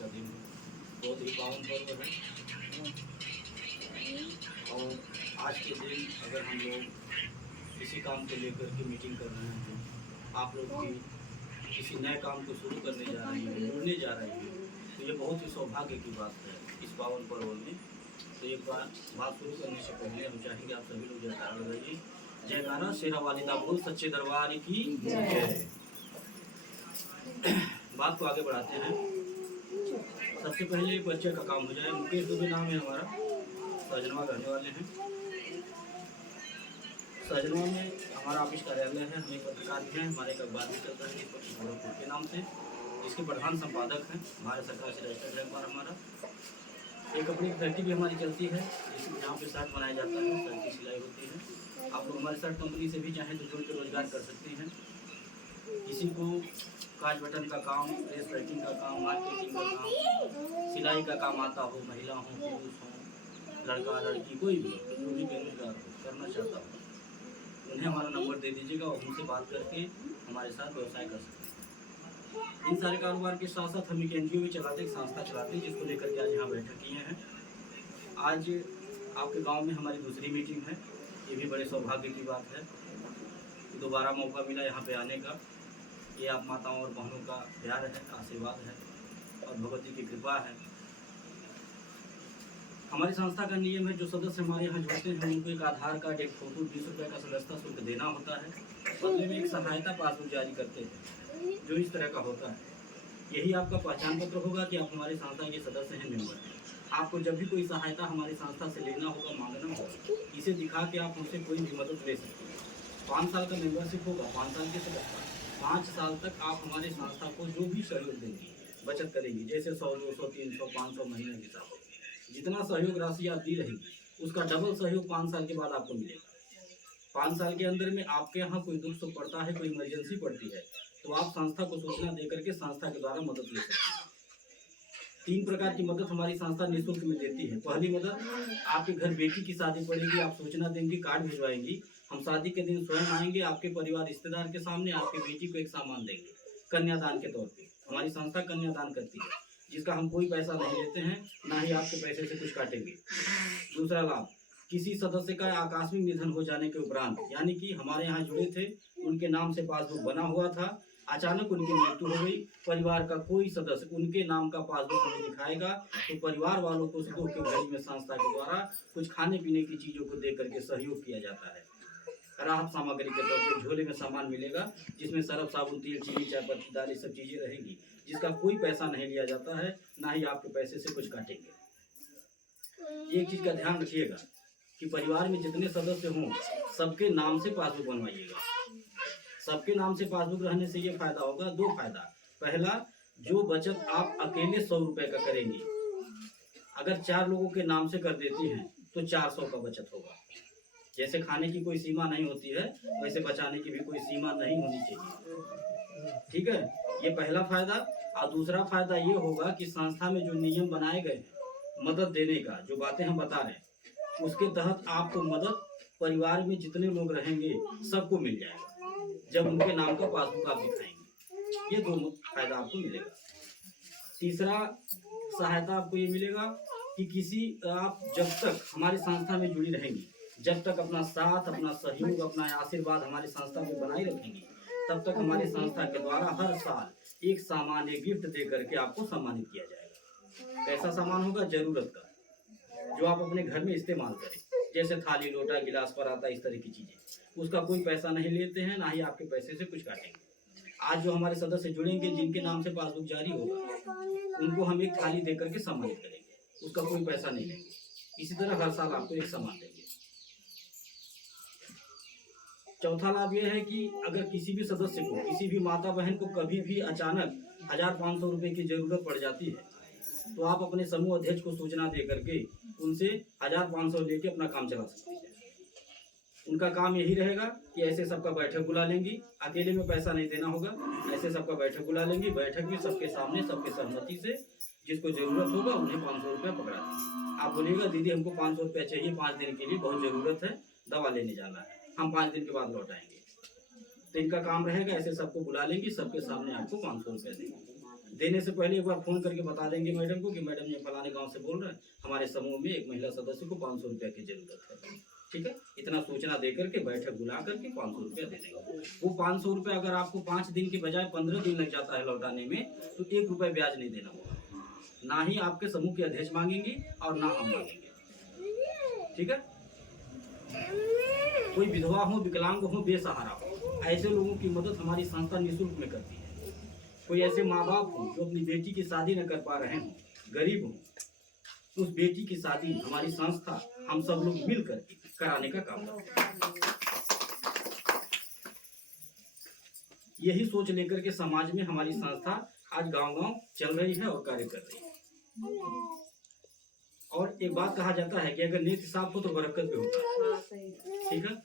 का दिन है, बहुत ही पावन पर्व है। और आज के दिन अगर हम लोग किसी काम को लेकर के मीटिंग कर रहे हैं, आप लोग भी किसी नए काम को शुरू करने जा रहे हैं, जुड़ने जा रहे हैं, तो ये बहुत ही सौभाग्य की बात है इस पावन पर्व में। तो एक बात शुरू करने से पहले हम चाहेंगे आप सभी लोग जयकारा लगाइए। जयकारा शेरा वालिदा बोल सच्चे दरबार की जय। बात को आगे बढ़ाते हैं। सबसे पहले परिचय का काम हो जाए। मुकेश दुबे नाम है हमारा, सहजनवा रहने वाले हैं। सहजनवा में हमारा ऑफिस कार्यालय है, हम एक पत्रकार भी हैं, हमारे एक अखबार भी चलता है गोरखपुर के नाम से, जिसके प्रधान संपादक हैं, भारत सरकार से रजिस्टर्ड है अखबार हमारा। एक अपनी फैक्ट्री भी हमारी चलती है, जहाँ पे शर्ट बनाया जाता है, शर्ट की सिलाई होती है। आप लोग हमारे शर्ट कंपनी से भी चाहें तो जुड़ के रोजगार कर सकते हैं। किसी को काज बटन का काम, प्रेस राइटिंग का काम, मार्केटिंग का काम, सिलाई का काम आता हो, महिला हो, पुरुष हो, लड़का लड़की कोई भी जो भी बेरोजगार हो, करना चाहता हो, उन्हें हमारा नंबर दे दीजिएगा और उनसे बात करके हमारे साथ व्यवसाय कर सकते हैं। इन सारे कारोबार के साथ साथ हम एक NGO भी चलाते, एक संस्था चलाते हैं, जिसको लेकर के आज यहाँ बैठक किए हैं। आज आपके गांव में हमारी दूसरी मीटिंग है, ये भी बड़े सौभाग्य की बात है। दोबारा मौका मिला यहाँ पे आने का, ये आप माताओं और बहनों का प्यार है, आशीर्वाद है और भगवती की कृपा है। हमारी संस्था का नियम है, जो सदस्य हमारे यहाँ जुड़ते हैं उनको एक आधार कार्ड, एक फोटो, 20 रुपये का सदस्यता शुल्क देना होता है। बदले में एक सहायता पासबुक जारी करते हैं, जो इस तरह का होता है। यही आपका पहचान पत्र होगा कि आप हमारी संस्था के सदस्य हैं, मेंबर हैं। आपको जब भी कोई सहायता हमारी संस्था से लेना होगा, मांगना होगा, इसे दिखा के आप हमसे कोई भी मदद ले सकते हैं। 5 साल का मेंबरशिप होगा, 5 साल के सदस्य, 5 साल तक आप हमारी संस्था को जो भी सहयोग देंगे, बचत करेंगी, जैसे 100, 200, 300, 500 महीने के हिसाब से जितना सहयोग राशि आप दी रहेगी, उसका डबल सहयोग 5 साल के बाद आपको मिलेगा। 5 साल के अंदर में आपके यहाँ कोई दुख सुख पड़ता है, कोई इमरजेंसी पड़ती है, तो आप संस्था को सूचना देकर के संस्था के द्वारा मदद ले सकते हैं। 3 प्रकार की मदद हमारी संस्था निःशुल्क में देती है। पहली मदद, आपके घर बेटी की शादी पड़ेगी, आप सूचना देंगी, कार्ड भिजवाएंगी, हम शादी के दिन स्वयं आएंगे, आपके परिवार रिश्तेदार के सामने आपकी बेटी को एक सामान देंगे कन्यादान के तौर पे। हमारी संस्था कन्यादान करती है, जिसका हम कोई पैसा नहीं लेते हैं, ना ही आपके पैसे से कुछ काटेंगे। दूसरा लाभ, किसी सदस्य का आकस्मिक निधन हो जाने के उपरांत, यानी कि हमारे यहाँ जुड़े थे, उनके नाम से पासबुक बना हुआ था, अचानक उनकी मृत्यु हो गई, परिवार का कोई सदस्य उनके नाम का पासबुक हमें दिखाएगा, तो परिवार वालों को सुख के घड़ी में संस्था के द्वारा कुछ खाने पीने की चीजों को दे करके सहयोग किया जाता है। राहत सामग्री के तौर पे झोले में सामान मिलेगा, जिसमें सरफ, साबुन, तेल, चीनी, चाय पत्ती, दाल, ये सब चीजें रहेंगी, जिसका कोई पैसा नहीं लिया जाता है, ना ही आपके पैसे से कुछ काटेंगे। एक चीज का ध्यान रखिएगा कि परिवार में जितने सदस्य हों, सबके नाम से पासबुक बनवाइएगा। सबके नाम से पासबुक रहने से ये फायदा होगा, 2 फायदा। पहला, जो बचत आप अकेले 100 रुपए का करेंगी, अगर 4 लोगों के नाम से कर देती हैं तो 400 का बचत होगा। जैसे खाने की कोई सीमा नहीं होती है, वैसे बचाने की भी कोई सीमा नहीं होनी चाहिए। ठीक है, ये पहला फायदा। और दूसरा फायदा ये होगा कि संस्था में जो नियम बनाए गए हैं मदद देने का, जो बातें हम बता रहे हैं, उसके तहत आपको मदद परिवार में जितने लोग रहेंगे सबको मिल जाएगा, जब उनके नाम का पासबुक आप दिखाएंगे। ये 2 फायदा आपको मिलेगा। तीसरा सहायता आपको ये मिलेगा कि आप जब तक हमारी संस्था में जुड़ी रहेंगी, जब तक अपना साथ, अपना सहयोग, अपना आशीर्वाद हमारी संस्था में बनाए रखेंगी, तब तक हमारी संस्था के द्वारा हर साल एक सामान, एक गिफ्ट दे करके आपको सम्मानित किया जाएगा। कैसा सामान होगा? जरूरत का, जो आप अपने घर में इस्तेमाल करें, जैसे थाली, लोटा, गिलास, पराता, इस तरह की चीजें। उसका कोई पैसा नहीं लेते हैं, ना ही आपके पैसे से कुछ काटेंगे। आज जो हमारे सदस्य जुड़ेंगे, जिनके नाम से पासबुक जारी होगा, उनको हम एक थाली दे करके सम्मानित करेंगे, उसका कोई पैसा नहीं लेंगे। इसी तरह हर साल आपको एक सामान देंगे। चौथा लाभ यह है कि अगर किसी भी सदस्य को, किसी भी माता बहन को कभी भी अचानक 1500 रुपए की जरूरत पड़ जाती है, तो आप अपने समूह अध्यक्ष को सूचना दे करके उनसे 1500 लेके अपना काम चला सकते हैं। उनका काम यही रहेगा कि ऐसे सबका बैठक बुला लेंगी, अकेले में पैसा नहीं देना होगा, ऐसे सबका बैठक बुला लेंगी, बैठक में सबके सामने, सबके सहमति से जिसको जरूरत होगा उन्हें 500 रुपया पकड़ा देंगे। आप बोलिएगा दीदी हमको 500 रुपया चाहिए, 5 दिन के लिए बहुत जरूरत है, दवा लेने जाना है, हम 5 दिन के बाद लौट आएंगे। तो इनका काम रहेगा, ऐसे सबको बुला लेंगे, सबके सामने आपको 500 रुपया देंगे। देने से पहले एक बार फोन करके बता देंगे मैडम को कि मैडम ये फलाने गांव से बोल रहे हैं, हमारे समूह में एक महिला सदस्य को 500 रुपया की जरूरत है। ठीक है, इतना सूचना दे करके बैठक बुला करके 500 रुपया दे देंगे। वो 500 रुपया अगर आपको 5 दिन के बजाय 15 दिन लग जाता है लौटाने में, तो 1 रुपया ब्याज नहीं देना होगा। ना ही आपके समूह के अध्यक्ष मांगेंगे और ना हम मांगेंगे। ठीक है, कोई विधवा हो, विकलांग हो, बेसहारा हो, ऐसे लोगों की मदद हमारी संस्था निःशुल्क में करती है। कोई ऐसे माँ बाप हो जो अपनी बेटी की शादी न कर पा रहे हों, गरीब हो, उस बेटी की शादी हमारी संस्था हम सब लोग मिल करके कराने का काम करते हैं। यही सोच लेकर के समाज में हमारी संस्था आज गांव-गांव चल रही है और कार्य कर रही है। और एक बात कहा जाता है कि अगर नीति साफ हो तो बरकत भी होता है। ठीक है,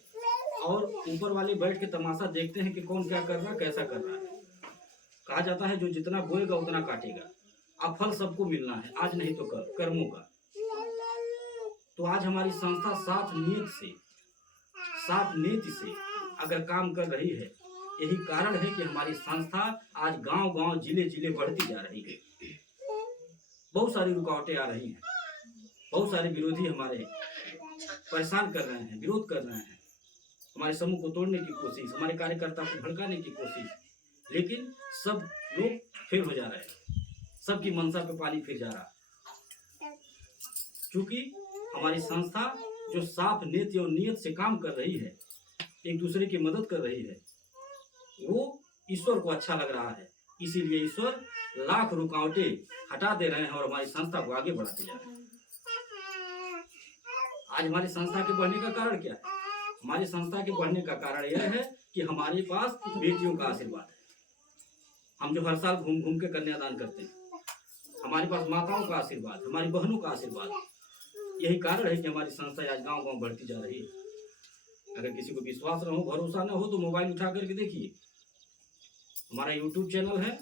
और ऊपर वाले बैठ के तमाशा देखते हैं कि कौन क्या कर रहा है, कैसा कर रहा है। कहा जाता है जो जितना बोएगा उतना काटेगा। अब फल सबको मिलना है, आज नहीं तो कल, कर्मों का। तो आज हमारी संस्था साफ नीति से अगर काम कर रही है, यही कारण है कि हमारी संस्था आज गांव-गांव, जिले-जिले बढ़ती जा रही है। बहुत सारी रुकावटें आ रही हैं, बहुत सारे विरोधी हमारे परेशान कर रहे हैं, विरोध कर रहे हैं, हमारे समूह को तोड़ने की कोशिश, हमारे कार्यकर्ता को भड़काने की कोशिश, लेकिन सब लोग फेल हो जा रहे हैं, सबकी मंशा पे पानी फिर जा रहा। क्योंकि हमारी संस्था जो साफ नीति और नियत से काम कर रही है, एक दूसरे की मदद कर रही है, वो ईश्वर को अच्छा लग रहा है। इसीलिए ईश्वर लाख रुकावटें हटा दे रहे हैं और हमारी संस्था को आगे बढ़ाते जा रहे हैं। आज हमारी संस्था के बढ़ने का कारण क्या है? हमारी संस्था के बढ़ने का कारण यह है कि हमारे पास बेटियों का आशीर्वाद है। हम जो हर साल घूम घूम के कन्यादान करते हैं, हमारे पास माताओं का आशीर्वाद, हमारी बहनों का आशीर्वाद, यही कारण है कि हमारी संस्था आज गांव-गांव बढ़ती जा रही है। अगर किसी को विश्वास न हो, भरोसा न हो, तो मोबाइल उठा करके देखिए, हमारा यूट्यूब चैनल है,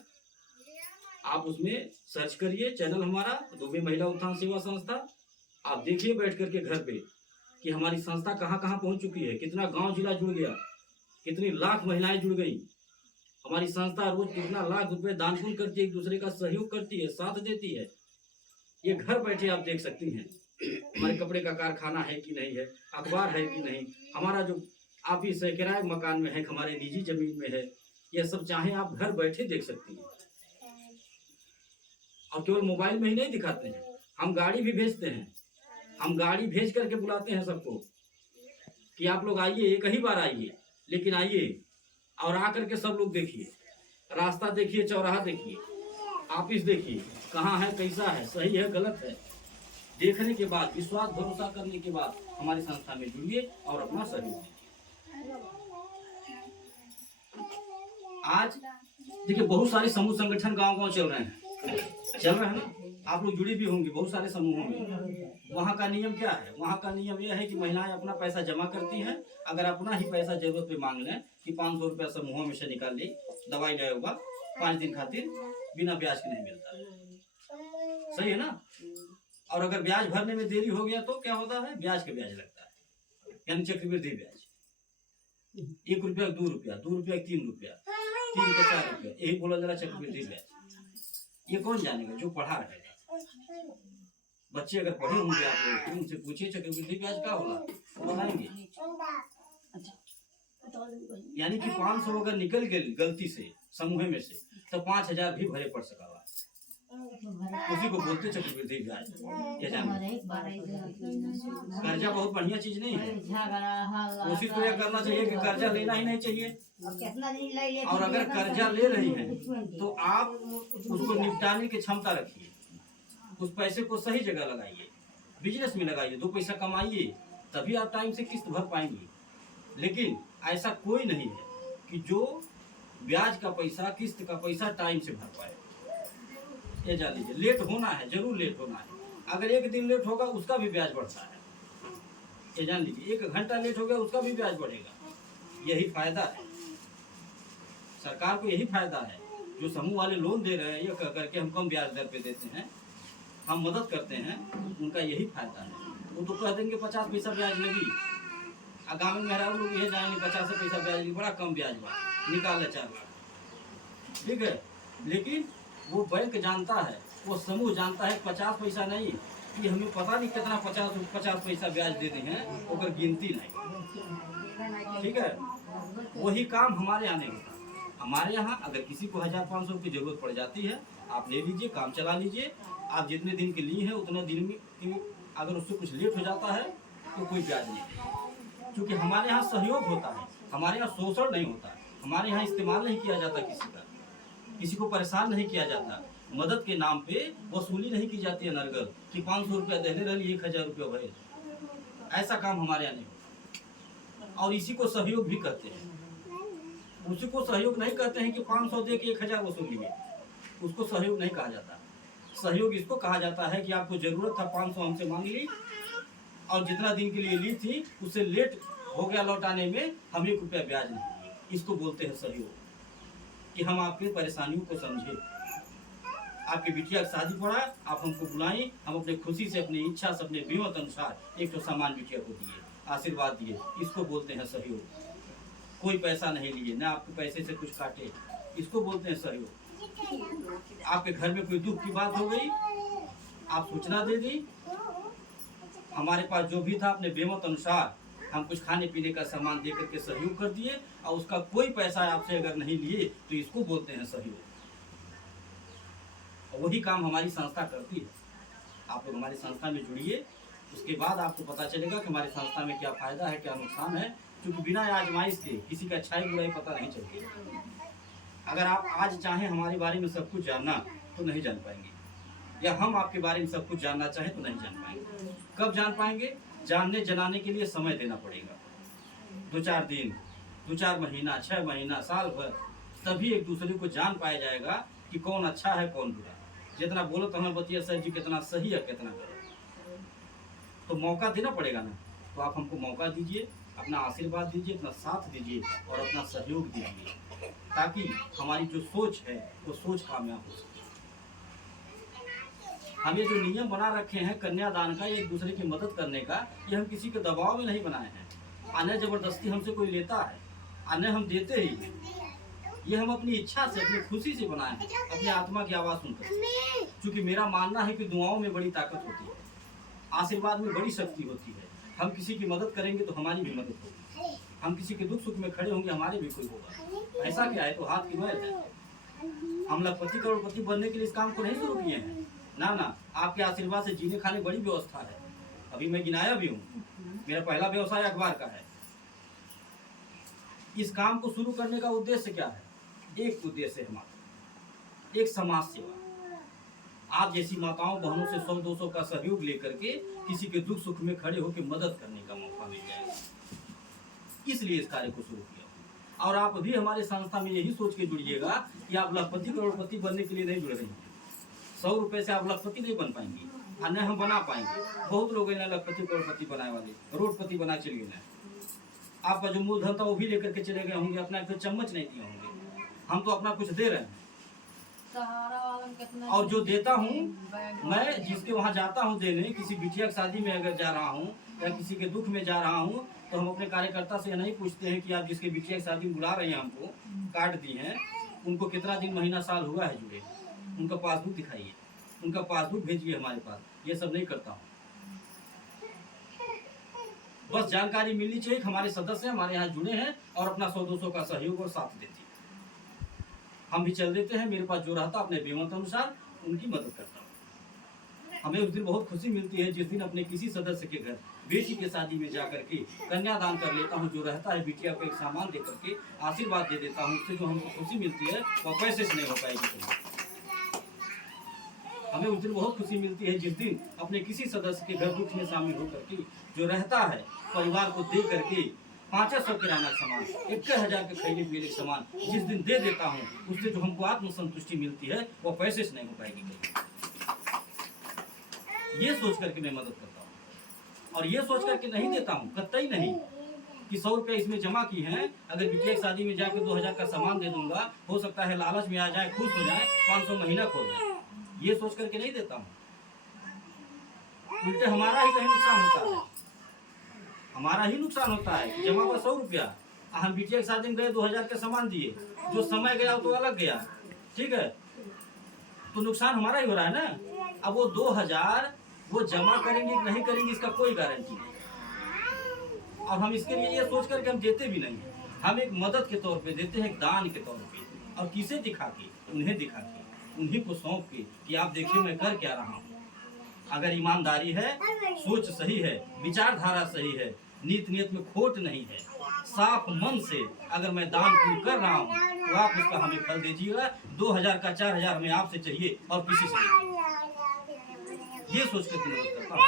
आप उसमें सर्च करिए, चैनल हमारा दुबे महिला उत्थान सेवा संस्था। आप देखिए बैठ करके घर पे कि हमारी संस्था कहाँ कहाँ पहुंच चुकी है, कितना गांव जिला जुड़ गया, कितनी लाख महिलाएं जुड़ गई। हमारी संस्था रोज कितना लाख रुपए दान पुण्य करती है, एक दूसरे का सहयोग करती है, साथ देती है। ये घर बैठे आप देख सकती हैं। हमारे कपड़े का कारखाना है कि नहीं है, अखबार है कि नहीं, हमारा जो ऑफिस है किराए मकान में है, हमारे निजी जमीन में है, ये सब चाहे आप घर बैठे देख सकती हैं। और केवल मोबाइल में ही नहीं दिखाते हैं, हम गाड़ी भी भेजते हैं। हम गाड़ी भेज करके बुलाते हैं सबको कि आप लोग आइए, एक ही बार आइए, लेकिन आइए और आकर के सब लोग देखिए, रास्ता देखिए, चौराहा देखिए, ऑफिस देखिए, कहाँ है, कैसा है, सही है, गलत है। देखने के बाद, विश्वास भरोसा करने के बाद हमारी संस्था में जुड़िए और अपना सहयोग दीजिए। आज देखिए बहुत सारे समूह संगठन गांव-गांव चल रहे हैं ना, आप लोग जुड़ी भी होंगे बहुत सारे समूहों में। वहाँ का नियम क्या है? वहाँ का नियम यह है कि महिलाएं अपना पैसा जमा करती हैं। अगर अपना ही पैसा जरूरत पे मांग लें कि 500 रुपया समूहों में से निकाल ली, दवाई ले होगा 5 दिन खातिर, बिना ब्याज के नहीं मिलता है। सही है ना? और अगर ब्याज भरने में देरी हो गया तो क्या होता है? ब्याज के ब्याज लगता है, यानी चक्रवृद्धि ब्याज। 1 रुपया 2 रुपया, 2 रुपया 3 रुपया, 3 के 4 रुपया, यही बोला जरा चक्रवृद्धि ब्याज। ये कौन जानेगा? जो पढ़ा रहेगा। बच्चे अगर पढ़े होंगे आप लोग, तो उनसे पूछिए चक्रवृद्धि ब्याज क्या होगा, बताएंगे। यानी कि 500 अगर निकल गए गलती से समूह में से, तो 5000 भी भरे पड़ सका। उसी को बोलते चक्रवृद्धि ब्याज। कर्जा बहुत बढ़िया चीज नहीं है। कोशिश तो यह करना चाहिए कि कर्जा लेना ही नहीं चाहिए। और अगर कर्जा ले रही हैं तो आप उसको निपटाने की क्षमता रखिए, उस पैसे को सही जगह लगाइए, बिजनेस में लगाइए, 2 पैसा कमाइए, तभी आप टाइम से किस्त भर पाएंगे। लेकिन ऐसा कोई नहीं है कि जो ब्याज का पैसा, किस्त का पैसा टाइम से भर पाए। ये जान लीजिए, लेट होना है, जरूर लेट होना है। अगर 1 दिन लेट होगा उसका भी ब्याज बढ़ता है। ये जान लीजिए, 1 घंटा लेट हो गया उसका भी ब्याज बढ़ेगा। यही फायदा है, सरकार को यही फायदा है। जो समूह वाले लोन दे रहे हैं, ये कह करके हम कम ब्याज दर पे देते हैं, हम मदद करते हैं, उनका यही फायदा है। वो तो कह देंगे 50 पैसा ब्याज लगी, गाँव में मेहरा लोग ये जाएंगे 50 पैसा ब्याज लगी, बड़ा कम ब्याज बा, निकाल ले 4 लाख, ठीक है। लेकिन वो बैंक जानता है, वो समूह जानता है 50 पैसा नहीं कि हमें पता नहीं कितना 50 पैसा ब्याज देते हैं, ओकर गिनती नहीं। ठीक है, वही काम हमारे यहाँ नहीं होता। हमारे यहाँ अगर किसी को 1500 की जरूरत पड़ जाती है, आप ले लीजिए, काम चला लीजिए। आप जितने दिन के लिए हैं उतने दिन में अगर उससे कुछ लेट हो जाता है तो कोई ब्याज नहीं, क्योंकि हमारे यहाँ सहयोग होता है, हमारे यहाँ शोषण नहीं होता, हमारे यहाँ इस्तेमाल नहीं किया जाता किसी का, किसी को परेशान नहीं किया जाता। मदद के नाम पे वसूली नहीं की जाती है नरगल कि 500 रुपया देने रही 1000 रुपया भरे, ऐसा काम हमारे यहाँ नहीं होता। और इसी को सहयोग भी कहते हैं, उसी को सहयोग नहीं कहते हैं कि 500 दे के 1000 वसूलिए, उसको सहयोग नहीं कहा जाता। सहयोग इसको कहा जाता है कि आपको जरूरत था 500 हमसे मांग ली, और जितना दिन के लिए ली थी उससे लेट हो गया लौटाने में, हम 1 रुपया ब्याज नहीं, इसको बोलते हैं सहयोग। कि हम आपकी परेशानियों को समझे, आपकी बिटिया की शादी पड़ा, आप हमको बुलाएं, हम अपने खुशी से, अपनी इच्छा से, अपने विमत अनुसार एक तो सामान बिटिया को दिए, आशीर्वाद दिए, इसको बोलते हैं सहयोग। कोई पैसा नहीं लिए, ना आपके पैसे से कुछ काटे, इसको बोलते हैं सहयोग। आपके घर में कोई दुख की बात हो गई, आप सूचना दे दी, हमारे पास जो भी था अपने बेमत अनुसार हम कुछ खाने पीने का सामान दे करके सहयोग कर दिए, और उसका कोई पैसा आपसे अगर नहीं लिए तो इसको बोलते हैं सहयोग। और वही काम हमारी संस्था करती है। आप लोग हमारी संस्था में जुड़िए, उसके बाद आपको पता चलेगा कि हमारी संस्था में क्या फायदा है, क्या नुकसान है, क्योंकि बिना आजमाइश के किसी का अच्छाई बुराई पता नहीं चलती। अगर आप आज चाहें हमारे बारे में सब कुछ जानना तो नहीं जान पाएंगे, या हम आपके बारे में सब कुछ जानना चाहें तो नहीं जान पाएंगे। कब जान पाएंगे? जानने जनाने के लिए समय देना पड़ेगा, 2-4 दिन, 2-4 महीना, 6 महीना, साल भर, तभी एक दूसरे को जान पाया जाएगा कि कौन अच्छा है कौन बुरा। जितना बोलो तो हमें बतिया सर जी कितना सही है कितना गलत, तो मौका देना पड़ेगा ना। तो आप हमको मौका दीजिए, अपना आशीर्वाद दीजिए, अपना साथ दीजिए और अपना सहयोग दीजिए, ताकि हमारी जो सोच है वो सोच कामयाब हो सके। हमें जो नियम बना रखे हैं कन्यादान का, एक दूसरे की मदद करने का, ये हम किसी के दबाव में नहीं बनाए हैं, अन्य जबरदस्ती हमसे कोई लेता है, अन्य हम देते ही हैं। ये हम अपनी इच्छा से, अपनी खुशी से बनाए हैं, अपने आत्मा की आवाज़ सुनकर। क्योंकि मेरा मानना है कि दुआओं में बड़ी ताकत होती है, आशीर्वाद में बड़ी शक्ति होती है। हम किसी की मदद करेंगे तो हमारी भी मदद होगी, हम किसी के दुख सुख में खड़े होंगे हमारे भी कोई होगा। ऐसा क्या है तो हाथ की मैल है। हम लखपति करोड़पति बनने के लिए इस काम को नहीं शुरू किए हैं, ना ना, आपके आशीर्वाद से जीने खाने बड़ी व्यवस्था है। अभी मैं गिनाया भी हूँ, मेरा पहला व्यवसाय अखबार का है। इस काम को शुरू करने का उद्देश्य क्या है? एक उद्देश्य है हमारा, एक समाज सेवा। आप जैसी माताओं बहनों से 100-200 का सहयोग लेकर के किसी के दुख सुख में खड़े होकर मदद करने का मौका मिल जाएगा, इसलिए इस कार्य को शुरू किया। और आप भी हमारे संस्था में यही सोच के जुड़िएगा कि आप लखपति करोड़पति बनने के लिए नहीं जुड़ रहे हैं। 100 रुपए से आप लखपति नहीं बन पाएंगे, और न हम बना पाएंगे। बहुत लोग हैं ना लखपति करोड़पति बनाए वाले, रोडपति बना चले गए ना। आपका जो मूलधन था वो भी लेकर के चले गए होंगे, अपना एक चम्मच नहीं दिए होंगे। हम तो अपना कुछ दे रहे हैं, और जो देता हूँ मैं, जिसके वहाँ जाता हूँ देने, किसी बिटिया की शादी में अगर जा रहा हूँ या किसी के दुख में जा रहा हूँ, तो हम अपने कार्यकर्ता से नहीं पूछते हैं कि आप जिसके बिटिया की शादी में बुला रहे हैं, हमको कार्ड दिए हैं, उनको कितना दिन महीना साल हुआ है जुड़े, उनका पासबुक दिखाइए, उनका पासबुक भेजिए हमारे पास। ये सब नहीं करता हूँ, बस जानकारी मिलनी चाहिए कि हमारे सदस्य हमारे यहाँ जुड़े हैं और अपना 100-200 का सहयोग और साथ देते हैं। हम भी चल देते हैं, मेरे पास जो रहता अपने बेमत अनुसार उनकी मदद करता हूँ। हमें उस दिन बहुत खुशी मिलती है जिस दिन अपने किसी सदस्य के घर बेटी के शादी में जाकर के कन्यादान कर लेता हूँ। जो रहता है बिटिया को एक सामान दे करके आशीर्वाद दे देता हूँ, उससे जो हमको खुशी मिलती है वह पैसे से नहीं हो पाएगी। हमें उस दिन बहुत खुशी मिलती है जिस दिन अपने किसी सदस्य के घर दुख में शामिल होकर के जो रहता है परिवार को दे करके 500 किराना सामान, 1000 के खरीदे पीने के सामान जिस दिन दे देता हूँ, उससे जो हमको आत्मसंतुष्टि मिलती है वो पैसे से नहीं हो पाएगी कहीं। ये सोच करके मैं मदद करता हूँ, और ये सोच करके नहीं देता हूँ, कतई नहीं कि 100 रुपये इसमें जमा की हैं, अगर बिटिया की शादी में जाकर 2000 का सामान दे दूंगा, हो सकता है लालच में आ जाए, खुश हो जाए, 500 महीना खोल जाए। ये सोच करके नहीं देता हूँ, उल्टे हमारा ही कहीं नुकसान होता है, हमारा ही नुकसान होता है कि जमा हुआ 100 रुपया, हम बिटिया के शादी में गए 2000 का सामान दिए, जो समय गया तो अलग गया, ठीक है। तो नुकसान हमारा ही हो रहा है ना। अब वो 2000 वो जमा करेंगे कि नहीं करेंगे इसका कोई गारंटी नहीं। और हम इसके लिए ये सोच करके हम देते भी नहीं, हम एक मदद के तौर पे देते हैं, एक दान के तौर पे। और किसे दिखा के? उन्हें दिखा के, उन्हीं को सौंप के कि आप देखिए मैं कर क्या रहा हूँ। अगर ईमानदारी है, सोच सही है, विचारधारा सही है, नीत नियत में खोट नहीं है, साफ मन से अगर मैं दान पुण्य कर रहा हूँ तो आप उसका हमें फल दीजिएगा। 2000 का 4000 हमें आपसे चाहिए और किसी से नहीं। ये सोच कर मदद करता हूँ।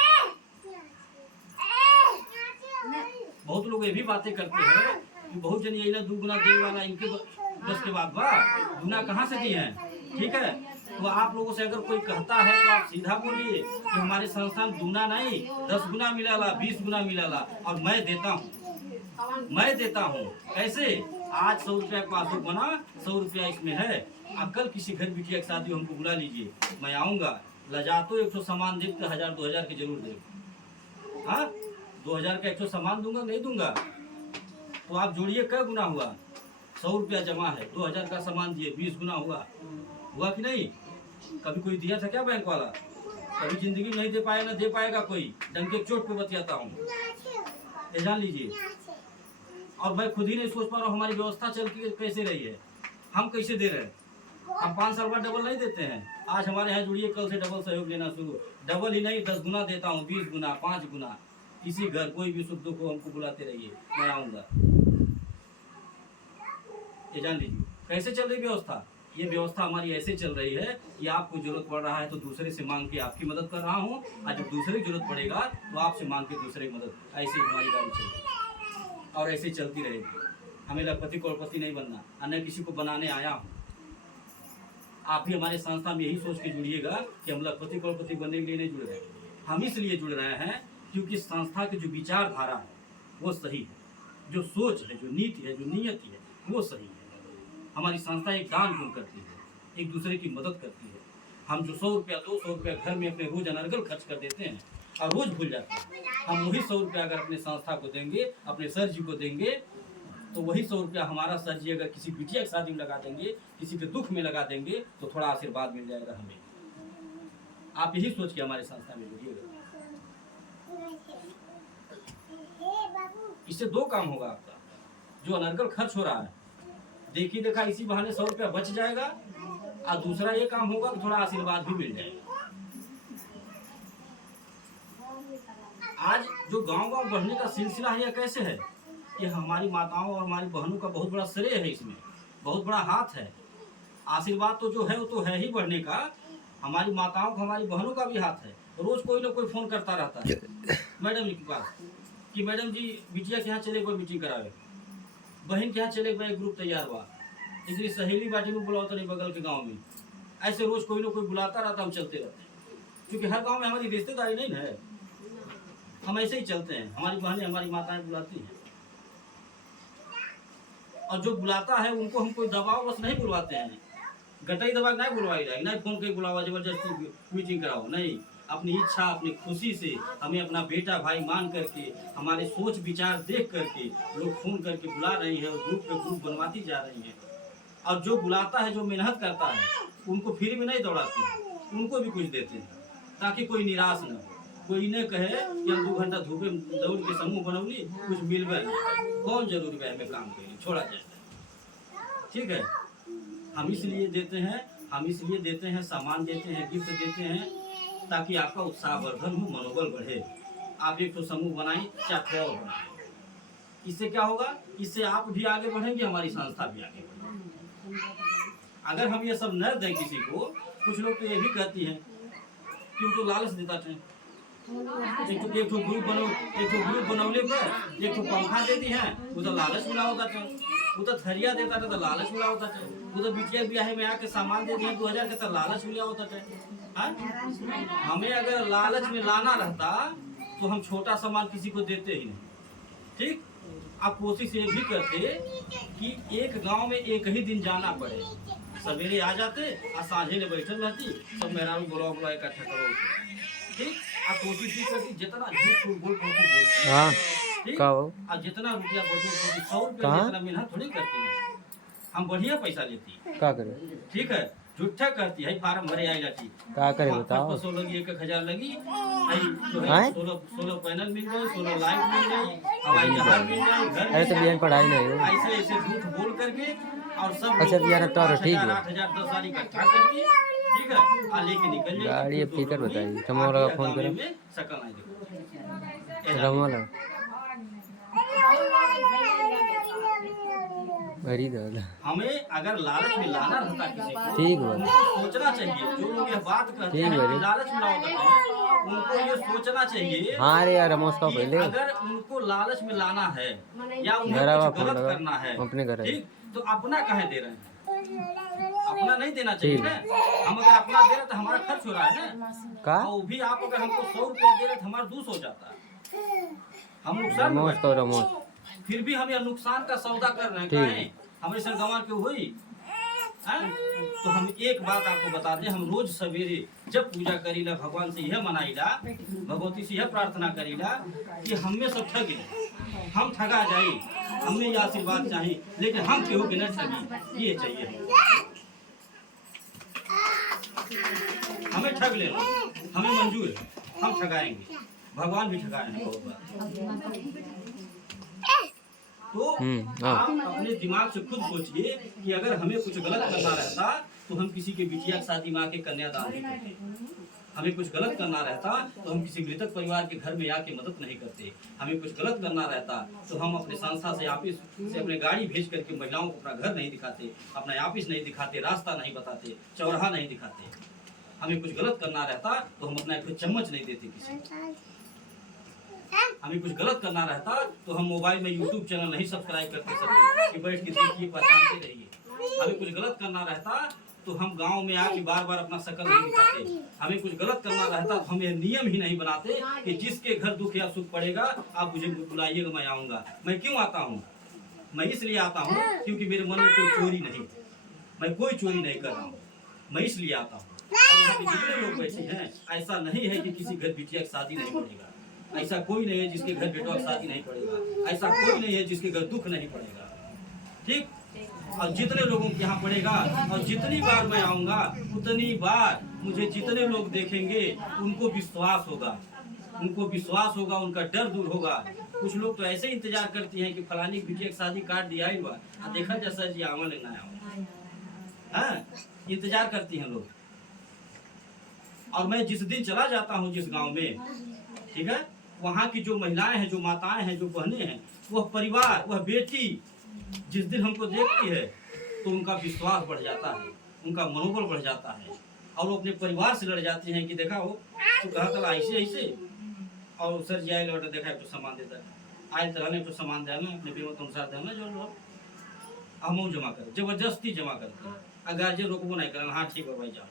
बहुत लोग ये भी बातें करते हैं कि बहुत जन यही ना दुगुना दे वाला इनके बस के बाद दुगुना कहाँ से दिए हैं। ठीक है, तो आप लोगों से अगर कोई कहता है तो आप सीधा बोलिए कि हमारे संस्थान दुगुना नहीं 10 गुना मिलेला, 20 गुना मिलेला, और मैं देता हूँ, मैं देता हूँ। कैसे? आज 100 रुपया पासबुक बना, 100 रुपया इसमें है। अब कल किसी घर बिटिया के शादी हमको बुला लीजिए, मैं आऊँगा। लजा तो 100 सामान दे तो 1000-2000 के जरूर दे। हाँ, 2000 का 100 सामान दूंगा नहीं दूंगा? तो आप जोड़िए क्या गुना हुआ? 100 रुपया जमा है, 2000 का सामान दिए, 20 गुना हुआ कि नहीं? कभी कोई दिया था क्या बैंक वाला? कभी जिंदगी में नहीं दे पाया, ना दे पाएगा कोई। डंके चोट पे बतियाता हूँ, ये जान लीजिए। और मैं खुद ही नहीं सोच पा रहा हूँ हमारी व्यवस्था चल के कैसे रही है, हम कैसे दे रहे हैं। हम 5 साल बाद डबल नहीं देते हैं। आज हमारे यहाँ जुड़िए, कल से डबल सहयोग लेना शुरू। डबल ही नहीं 10 गुना देता हूँ, 20 गुना, 5 गुना। किसी घर कोई भी सुख दुख हो हमको बुलाते रहिए, मैं आऊँगा। ये जान लीजिए कैसे चल रही व्यवस्था। ये व्यवस्था हमारी ऐसे चल रही है कि आपको जरूरत पड़ रहा है तो दूसरे से मांग के आपकी मदद कर रहा हूँ, और जब दूसरे की जरूरत पड़ेगा तो आपसे मांग के दूसरे की मदद। ऐसे हमारी गाड़ी चलेगी और ऐसे चलती रहेगी। हमें लखपति करोड़पति नहीं बनना, और न किसी को बनाने आया हूँ। आप भी हमारे संस्था में यही सोच के जुड़िएगा कि हम लखपति करोड़पति बनने के लिए नहीं जुड़ रहे हैं। हम इसलिए जुड़ रहे हैं क्योंकि संस्था की जो विचारधारा है वो सही है, जो सोच है, जो नीति है, जो नियति है वो सही है। हमारी संस्था एक दान गुण करती है, एक दूसरे की मदद करती है। हम जो 100 रुपया 200 रुपया घर में अपने रोज अनर्गल खर्च कर देते हैं और रोज भूल जाते हैं, हम वही 100 रुपया अगर अपने संस्था को देंगे, अपने सर जी को देंगे, तो वही 100 रुपया हमारा सर जी अगर किसी बिटिया की शादी में लगा देंगे, किसी के दुख में लगा देंगे, तो थोड़ा आशीर्वाद मिल जाएगा हमें। आप यही सोच के हमारे संस्था में जुड़िएगा। इससे 2 काम होगा आपका। जो अनर्गल खर्च हो रहा है, देखी देखा इसी बहाने 100 रुपया बच जाएगा, और दूसरा ये काम होगा कि थोड़ा आशीर्वाद भी मिल जाएगा। आज जो गांव-गांव बढ़ने का सिलसिला है, यह कैसे है? ये हमारी माताओं और हमारी बहनों का बहुत बड़ा श्रेय है, इसमें बहुत बड़ा हाथ है। आशीर्वाद तो जो है वो तो है ही बढ़ने का, हमारी माताओं का, हमारी बहनों का भी हाथ है। रोज कोई ना कोई फोन करता रहता है मैडम जी के पास कि मैडम जी बिटिया के यहाँ चले कोई मीटिंग करावे, बहन के यहाँ चले गए ग्रुप तैयार हुआ, इसलिए सहेली बाटी में बुलाओ तो नहीं बगल के गांव में। ऐसे रोज कोई ना कोई बुलाता रहता, हम चलते रहते हैं। क्योंकि हर गांव में हमारी रिश्तेदारी नहीं है, हम ऐसे ही चलते हैं। हमारी बहनें, हमारी माताएं बुलाती हैं, और जो बुलाता है उनको हम कोई दबाव बस नहीं बुलवाते हैं। गटाई दबा नहीं बुलवाई जाएगी, नहीं फोन के बुलावा जबरदस्ती मीटिंग कराओ, नहीं। अपनी इच्छा, अपनी खुशी से हमें अपना बेटा भाई मान करके, हमारे सोच विचार देख करके लोग फोन करके बुला रही हैं, और ग्रुप पे ग्रुप बनवाती जा रही हैं। और जो बुलाता है, जो मेहनत करता है, उनको फ्री में नहीं दौड़ाते हैं, उनको भी कुछ देते हैं, ताकि कोई निराश न हो। कोई ने कहे कि हम 2 घंटा धूपे दौड़ के समूह बनौली, कुछ मिलवे नहीं, कौन जरूरी है हमें काम करिए, छोड़ा जाए। ठीक है, हम इसलिए देते हैं, हम इसलिए देते हैं, सामान देते हैं, गिफ्ट देते हैं, ताकि आपका उत्साहवर्धन हो, मनोबल बढ़े। आप एक तो समूह बनाएं, 4 और बनाएं। इससे क्या होगा? इससे आप भी आगे बढ़ेंगे, हमारी संस्था भी आगे बढ़ेगी। अगर हम ये सब न दें किसी को, कुछ लोग तो ये भी कहती हैं कि तो लालच देता थे, एक तो ग्रुप बनौले पर एक तो पंखा दे दी है, वो तो लालच मिला होता था। वो तो थरिया देता था तो लालच मिला होता था। वो तो बिटिया ब्याह में आके सामान दे दिया 2000 का, तो लालच मिला होता था। हमें अगर लालच में लाना रहता तो हम छोटा सामान किसी को देते ही नहीं। ठीक, आप कोशिश ये भी करते कि एक गांव में एक ही दिन जाना पड़े, सवेरे आ जाते और साझे ने बैठल रहती, सब मेहरारू बुला इकट्ठा करो। ठीक, आप कोशिश भी करती जितना झूठ बोल ठीक, और जितना रुपया बचो 100 रुपया जितना मेहनत थोड़ी करते हैं, हम बढ़िया पैसा लेती क्या करें। ठीक है, झूठा करती है फार्म भरे आई जाती क्या करे बताओ। 500 लगी 1,000 लगी आई जो है आए? 16 पैनल मिल गए 16 लाइट मिल गई हवाई जहाज मिल गई घर अरे तो बिहान पढ़ाई नहीं हो। ऐसे ऐसे झूठ बोल करके और सब अच्छा बिहान तो ठीक है। 8,000 10 साल इकट्ठा करती ठीक है आ लेके निकल जाए गाड़ी अब फिकर बताइए रमोला का फोन करो सकल नहीं देखो रमोला अरे दादा हमें अगर लालच में लाना रहता किसी को ठीक है उनको सोचना चाहिए जो लोग ये बात कहते हैं कि लालच में लाओ करते हैं उनको ये सोचना चाहिए हाँ रे यार रमोस का कि पहले अगर उनको लालच में लाना है या उन्हें घर आवा कुछ फोन गलत लगा करना है अपने घर ठीक तो अपना कहे दे रहे हैं अपना नहीं देना चाहिए ना हम अगर अपना दे रहे तो हमारा खर्च हो रहा है ना का और भी आप अगर हमको 100 रुपया दे रहे तो हमारा 200 हो जाता है हम नुकसान में रमोस बैठे का हैं। रमोस फिर भी हम ये नुकसान का सौदा कर रहे हैं ठीक। काहे हमें सर गंवा के हुई हैं? तो हम एक बात आपको बता दें हम रोज सवेरे जब पूजा करीला भगवान से यह मनाइला भगवती से यह प्रार्थना करीला कि हमें सब ठगे हम ठगा जाए हमें ये आशीर्वाद चाहिए लेकिन हम केहू के न ठगी ये चाहिए हमें ठग ले लो हमें मंजूर है हम ठगाएंगे भगवान भी ठगाए हैं बहुत बार तो आप अपने दिमाग से खुद सोचिए कि अगर हमें कुछ गलत करना रहता तो हम किसी के बिटिया की शादी में आके कन्यादान नहीं करते हमें कुछ गलत करना रहता तो हम किसी मृतक परिवार के घर में आके मदद नहीं करते हमें कुछ गलत करना रहता तो हम अपने संस्था से ऑफिस से अपने गाड़ी भेज करके महिलाओं को अपना घर नहीं दिखाते अपना ऑफिस नहीं दिखाते रास्ता नहीं बताते चौराहा नहीं दिखाते हमें कुछ गलत करना रहता तो हम अपना एक चम्मच नहीं देते किसी को हमें कुछ गलत करना रहता तो हम मोबाइल में यूट्यूब चैनल नहीं सब्सक्राइब करते सकते कि बैठ के देखिए पहचानते रहिए हमें कुछ गलत करना रहता तो हम गांव में आके बार बार अपना शकल नहीं दिखाते हमें कुछ गलत करना रहता तो हम ये नियम ही नहीं बनाते कि जिसके घर दुख या सुख पड़ेगा आप मुझे बुलाइएगा मैं आऊंगा मैं क्यों आता हूँ मैं इसलिए आता हूँ क्योंकि मेरे मन में कोई चोरी नहीं मैं कोई चोरी नहीं कर रहा हूँ मैं इसलिए आता हूँ जितने लोग बैठे हैं ऐसा नहीं है कि किसी घर बिटिया की शादी नहीं पड़ेगा ऐसा कोई नहीं है जिसके घर बेटवा की शादी नहीं पड़ेगा ऐसा कोई नहीं है जिसके घर दुख नहीं पड़ेगा ठीक और जितने लोगों के यहाँ पड़ेगा और जितनी बार मैं आऊंगा उतनी बार मुझे जितने लोग देखेंगे उनको विश्वास होगा उनका डर दूर होगा कुछ लोग तो ऐसे इंतजार करती हैं कि फलानी की बिटिया की शादी काट दिया ही हुआ देखा जैसा जी आवा लेना है इंतजार करती हैं लोग और मैं जिस दिन चला जाता हूँ जिस गांव में ठीक है वहाँ की जो महिलाएं हैं जो माताएं हैं जो बहनें हैं वह परिवार वह बेटी जिस दिन हमको देखती है तो उनका विश्वास बढ़ जाता है उनका मनोबल बढ़ जाता है और वो अपने परिवार से लड़ जाती हैं कि देखा हो तो कहा था ऐसे ऐसे और सर जी आए लौटे देखा तो सामान देता है आए तरह ने तो सामान देना अपने बेमत अनुसार देना जो लोग अमाउंट जमा कर जबरदस्ती जमा करते हैं अगर जो रोकबो नहीं करना हाँ ठीक है भाई जाओ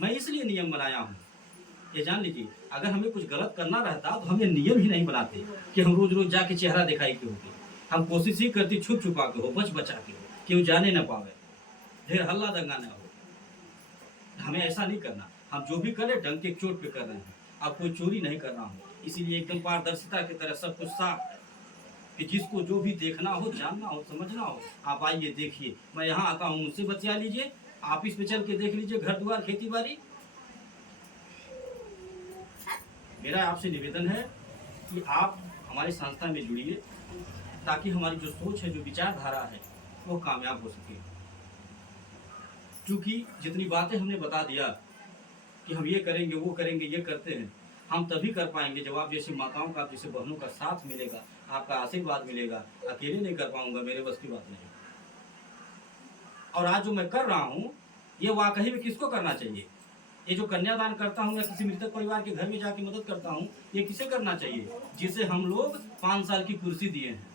मैं इसलिए नियम बनाया हूँ ये जान लीजिए अगर हमें कुछ गलत करना रहता तो हम ये नियम ही नहीं बनाते कि हम रोज रोज जाके चेहरा दिखाई के होगी हम कोशिश ही करती छुप छुपा के हो बचा के हो क्यों जाने न पावे ढेर हल्ला दंगा न हो हमें ऐसा नहीं करना हम जो भी करें डंक के चोट पे कर रहे हैं अब कोई चोरी नहीं कर रहा हूँ इसीलिए एकदम पारदर्शिता की तरह सब कुछ साफ है कि जिसको जो भी देखना हो जानना हो समझना हो आप आइए देखिए मैं यहाँ आता हूँ मुझसे बतिया लीजिए ऑफिस पे चल के देख लीजिए घर द्वार खेती बाड़ी मेरा आपसे निवेदन है कि आप हमारी संस्था में जुड़िए ताकि हमारी जो सोच है जो विचारधारा है वो कामयाब हो सके क्योंकि जितनी बातें हमने बता दिया कि हम ये करेंगे वो करेंगे ये करते हैं हम तभी कर पाएंगे जब आप जैसी माताओं का आप जैसे बहनों का साथ मिलेगा आपका आशीर्वाद मिलेगा अकेले नहीं कर पाऊंगा मेरे बस की बात नहीं और आज जो मैं कर रहा हूँ ये वाकई में किसको करना चाहिए ये जो कन्यादान करता हूँ या किसी मृतक परिवार के घर में जाके मदद करता हूँ ये किसे करना चाहिए जिसे हम लोग 5 साल की कुर्सी दिए हैं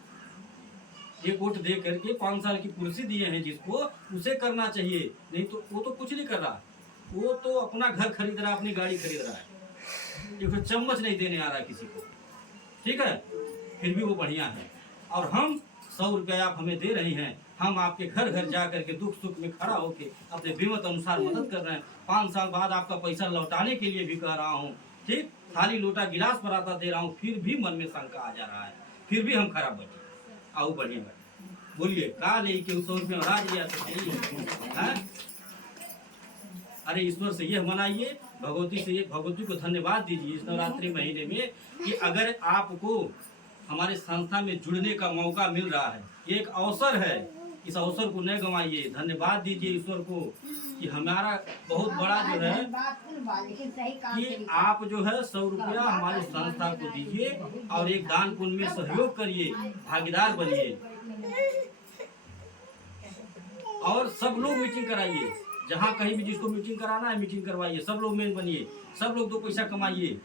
एक वोट दे करके 5 साल की कुर्सी दिए हैं जिसको उसे करना चाहिए नहीं तो वो तो कुछ नहीं कर रहा वो तो अपना घर खरीद रहा है अपनी गाड़ी खरीद रहा है एक चम्मच नहीं देने आ रहा किसी को ठीक है फिर भी वो बढ़िया है और हम 100 रुपया आप हमें दे रहे हैं हम आपके घर घर जा करके दुख सुख में खड़ा होके अपने विमत अनुसार मदद कर रहे हैं 5 साल बाद आपका पैसा लौटाने के लिए भी कह रहा हूँ ठीक थाली लोटा गिलास पराता दे रहा हूँ फिर भी मन में शंका आ जा रहा है फिर भी हम खराब बैठे आओ बढ़िया बैठे बोलिए का नहीं कि 100 रुपये राज लिया तो सही है? अरे ईश्वर से यह मनाइए, भगवती से भगवती को धन्यवाद दीजिए इस नवरात्रि महीने में कि अगर आपको हमारे संस्था में जुड़ने का मौका मिल रहा है, ये एक अवसर है, इस अवसर को न गंवाइए। धन्यवाद दीजिए ईश्वर को कि हमारा बहुत बड़ा जो है कि आप जो है 100 रुपया हमारे संस्था को दीजिए और एक दान पुण्य में सहयोग करिए, भागीदार बनिए और सब लोग मीटिंग कराइए। जहाँ कहीं भी जिसको मीटिंग कराना है मीटिंग करवाइए, सब लोग मेन बनिए, सब लोग 2 पैसा कमाइए,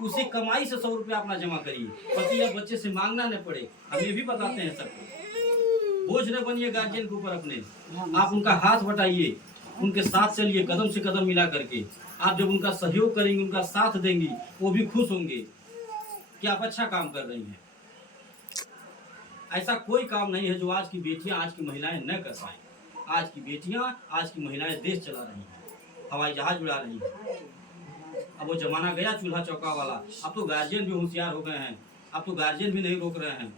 उसी कमाई से 100 रुपया अपना जमा करिए, पति या बच्चे से मांगना न पड़े। हम ये भी बताते हैं सबको, बोझ न बनिए गार्जियन के ऊपर अपने, आप उनका हाथ बटाइए, उनके साथ चलिए कदम से कदम मिला करके। आप जब उनका सहयोग करेंगे, उनका साथ देंगी, वो भी खुश होंगे कि आप अच्छा काम कर रही हैं। ऐसा कोई काम नहीं है जो आज की बेटियां, आज की महिलाएं न कर पाए। आज की बेटियां, आज की महिलाएं देश चला रही हैं, हवाई जहाज उड़ा रही हैं। अब वो जमाना गया चूल्हा चौका वाला, अब तो गार्जियन भी होशियार हो गए हैं, अब तो गार्जियन भी नहीं रोक रहे हैं।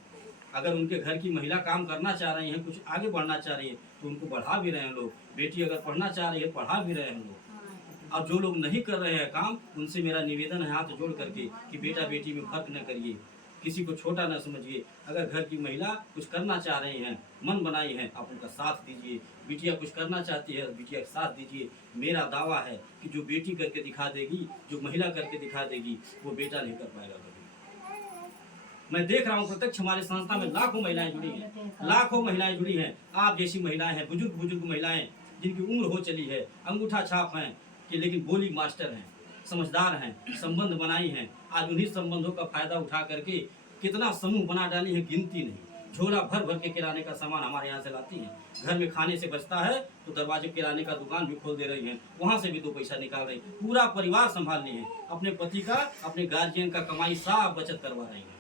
अगर उनके घर की महिला काम करना चाह रही हैं, कुछ आगे बढ़ना चाह रही है तो उनको बढ़ा भी रहे हैं लोग। बेटी अगर पढ़ना चाह रही है पढ़ा भी रहे हैं लोग। और जो लोग नहीं कर रहे हैं काम, उनसे मेरा निवेदन है हाथ जोड़ करके कि बेटा बेटी में फर्क न करिए, किसी को छोटा न समझिए। अगर घर की महिला कुछ करना चाह रही हैं, मन बनाई है, आप उनका साथ दीजिए। बिटिया कुछ करना चाहती है, बिटिया का साथ दीजिए। मेरा दावा है कि जो बेटी करके दिखा देगी, जो महिला करके दिखा देगी, वो बेटा नहीं कर पाएगा कभी। मैं देख रहा हूँ प्रत्यक्ष हमारे संस्था में लाखों महिलाएं जुड़ी हैं, लाखों महिलाएं जुड़ी हैं। आप जैसी महिलाएं हैं, बुजुर्ग बुजुर्ग महिलाएं जिनकी उम्र हो चली है, अंगूठा छाप हैं कि लेकिन बोली मास्टर हैं, समझदार हैं, संबंध बनाई हैं। आज उन्हीं संबंधों का फायदा उठा करके कितना समूह बना डाली है, गिनती नहीं। झोला भर भर के किराने का सामान हमारे यहाँ से लाती हैं। घर में खाने से बचता है तो दरवाजे किराने का दुकान भी खोल दे रही हैं, वहाँ से भी 2 पैसा निकाल रही, पूरा परिवार संभाल रही है। अपने पति का, अपने गार्जियन का कमाई साफ बचत करवा रही है।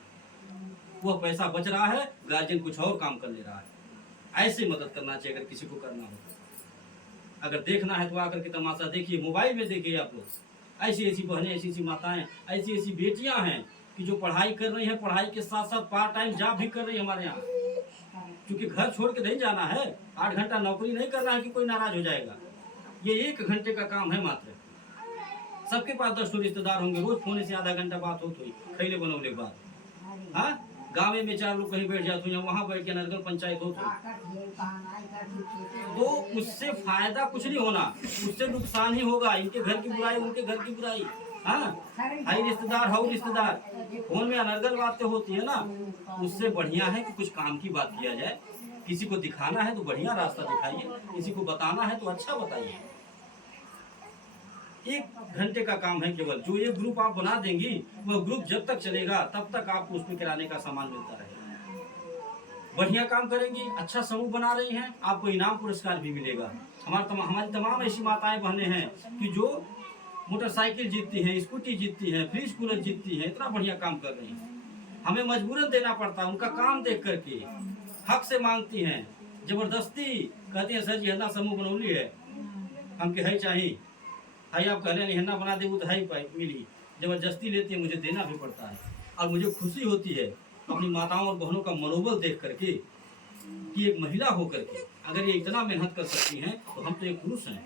वह पैसा बच रहा है, गार्जियन कुछ और काम कर ले रहा है। ऐसे मदद करना चाहिए अगर किसी को करना हो। अगर देखना है तो आकर के तमाशा देखिए, मोबाइल में देखिए आप लोग। ऐसी ऐसी बहनें, ऐसी ऐसी माताएं, ऐसी ऐसी बेटियां हैं कि जो पढ़ाई कर रही हैं, पढ़ाई के साथ साथ पार्ट टाइम जॉब भी कर रही है हमारे यहाँ। क्योंकि घर छोड़ के नहीं जाना है, 8 घंटा नौकरी नहीं करना है कि कोई नाराज हो जाएगा। ये 1 घंटे का काम है मात्र। सबके पास 10 रिश्तेदार होंगे, रोज फोन से आधा घंटा बात होती हुई खैले बनौले के बाद। हाँ, गाँव में 4 लोग कहीं बैठ जाते हैं, वहाँ बैठ के नगर पंचायत होती, तो उससे फायदा कुछ नहीं होना, उससे नुकसान ही होगा। इनके घर की बुराई, उनके घर की बुराई। हाँ, हाई रिश्तेदार, हाउ रिश्तेदार, फोन में अनर्गल बातें होती है ना। उससे बढ़िया है कि कुछ काम की बात किया जाए। किसी को दिखाना है तो बढ़िया रास्ता दिखाइए, किसी को बताना है तो अच्छा बताइए। 1 घंटे का काम है केवल। जो ये ग्रुप आप बना देंगी, वह ग्रुप जब तक चलेगा तब तक आपको उसमें किराने का सामान मिलता रहेगा। बढ़िया काम करेंगी, अच्छा समूह बना रही हैं, आपको इनाम पुरस्कार भी मिलेगा। हमारी तमाम ऐसी माताएं बहनें हैं कि जो मोटरसाइकिल जीतती हैं, स्कूटी जीतती हैं, फ्रिज कूलर जीतती हैं, इतना बढ़िया काम कर रही हैं। हमें मजबूरन देना पड़ता है, उनका काम देख करके हक से मांगती हैं, जबरदस्ती कहती है सर जी हन्ना समूह बनौली है, हम के है चाहिए, हाई आप कहले नहीं हन्ना बना दे वो तो है ही मिली। जबरदस्ती लेती है, मुझे देना भी पड़ता है। और मुझे खुशी होती है अपनी माताओं और बहनों का मनोबल देख करके कि एक महिला होकर के अगर ये इतना मेहनत कर सकती हैं तो हम तो एक पुरुष हैं,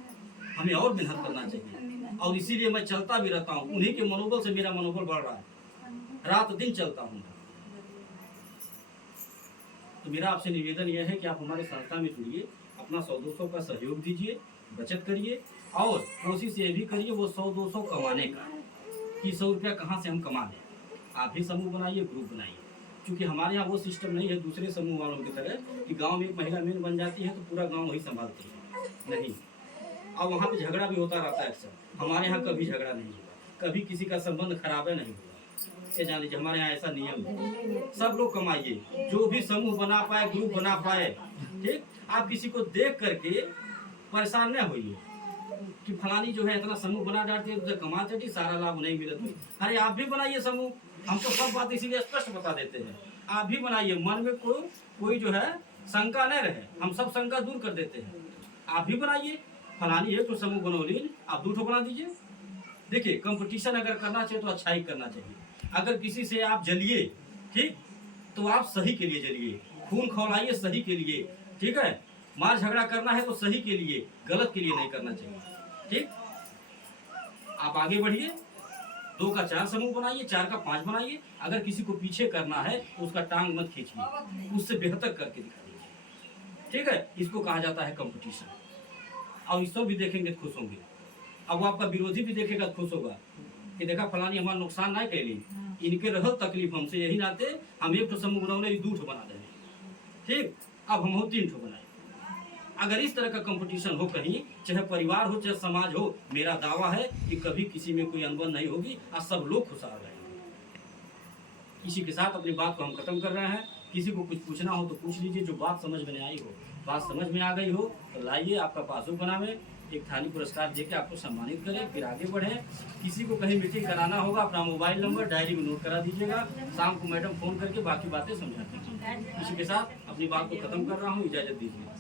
हमें और मेहनत करना चाहिए। और इसीलिए मैं चलता भी रहता हूँ, उन्हीं के मनोबल से मेरा मनोबल बढ़ रहा है, रात दिन चलता हूँ। तो मेरा आपसे निवेदन यह है कि आप हमारे संस्था में जुड़िए, अपना 100-200 का सहयोग दीजिए, बचत करिए और कोशिश ये भी करिए वो 100-200 कमाने का, कि 100 रुपया कहाँ से हम कमा लें। आप भी समूह बनाइए, ग्रुप बनाइए। क्योंकि हमारे यहाँ वो सिस्टम नहीं है दूसरे समूह वालों की तरह कि गांव में एक महिला मेन बन जाती है तो पूरा गांव वही संभालती है, नहीं। और वहाँ पे झगड़ा भी होता रहता है अक्सर। हमारे यहाँ कभी झगड़ा नहीं हुआ, कभी किसी का संबंध खराब नहीं हुआ। ये जान लीजिए हमारे यहाँ ऐसा नियम है। सब लोग कमाइए, जो भी समूह बना पाए, ग्रुप बना पाए, ठीक। आप किसी को देख करके परेशान न होइए कि फलानी जो है इतना समूह बना डालती है, तो कमा चटी सारा लाभ नहीं मिलता। अरे आप भी बनाइए समूह, हम तो सब बात इसीलिए स्पष्ट बता देते हैं। आप भी बनाइए, मन में कोई जो है शंका न रहे, हम सब शंका दूर कर देते हैं। आप भी बनाइए, फलानी है तो समूह बनौली, आप 2 बना दीजिए। देखिए कंपटीशन अगर करना चाहिए तो अच्छा ही करना चाहिए। अगर किसी से आप जलिए, ठीक, तो आप सही के लिए जलिए, खून खौलाइए सही के लिए, ठीक है। मार झगड़ा करना है तो सही के लिए, गलत के लिए नहीं करना चाहिए, ठीक। आप आगे बढ़िए, 2 का 4 समूह बनाइए, 4 का 5 बनाइए। अगर किसी को पीछे करना है तो उसका टांग मत खींचिए, उससे बेहतर करके दिखाइए, ठीक है। इसको कहा जाता है कंपटीशन। और ईश्वर भी देखेंगे तो खुश होंगे। अब वो आपका विरोधी भी देखेगा तो खुश होगा कि देखा फलानी हमारा नुकसान ना कैली, इनके रहल तकलीफ हमसे, यही नाते हम 1 ठो समूह बनौले 2 ठो बना देंगे, ठीक। अब हम 3 ठो बनाए। अगर इस तरह का कंपटीशन हो कहीं, चाहे परिवार हो चाहे समाज हो, मेरा दावा है कि कभी किसी में कोई अनबन नहीं होगी और सब लोग खुशहाल रहेंगे। इसी के साथ अपनी बात को हम खत्म कर रहे हैं। किसी को कुछ पूछना हो तो पूछ लीजिए, जो बात समझ में आई हो, बात समझ में आ गई हो तो लाइए, आपका पासबुक बनावे, एक थाली पुरस्कार देके आपको सम्मानित करें, फिर आगे बढ़े। किसी को कहीं मीटिंग कराना होगा, अपना मोबाइल नंबर डायरी में नोट करा दीजिएगा, शाम को मैडम फोन करके बाकी बातें समझाते हैं। इसी के साथ अपनी बात को खत्म कर रहा हूँ, इजाजत दीजिए।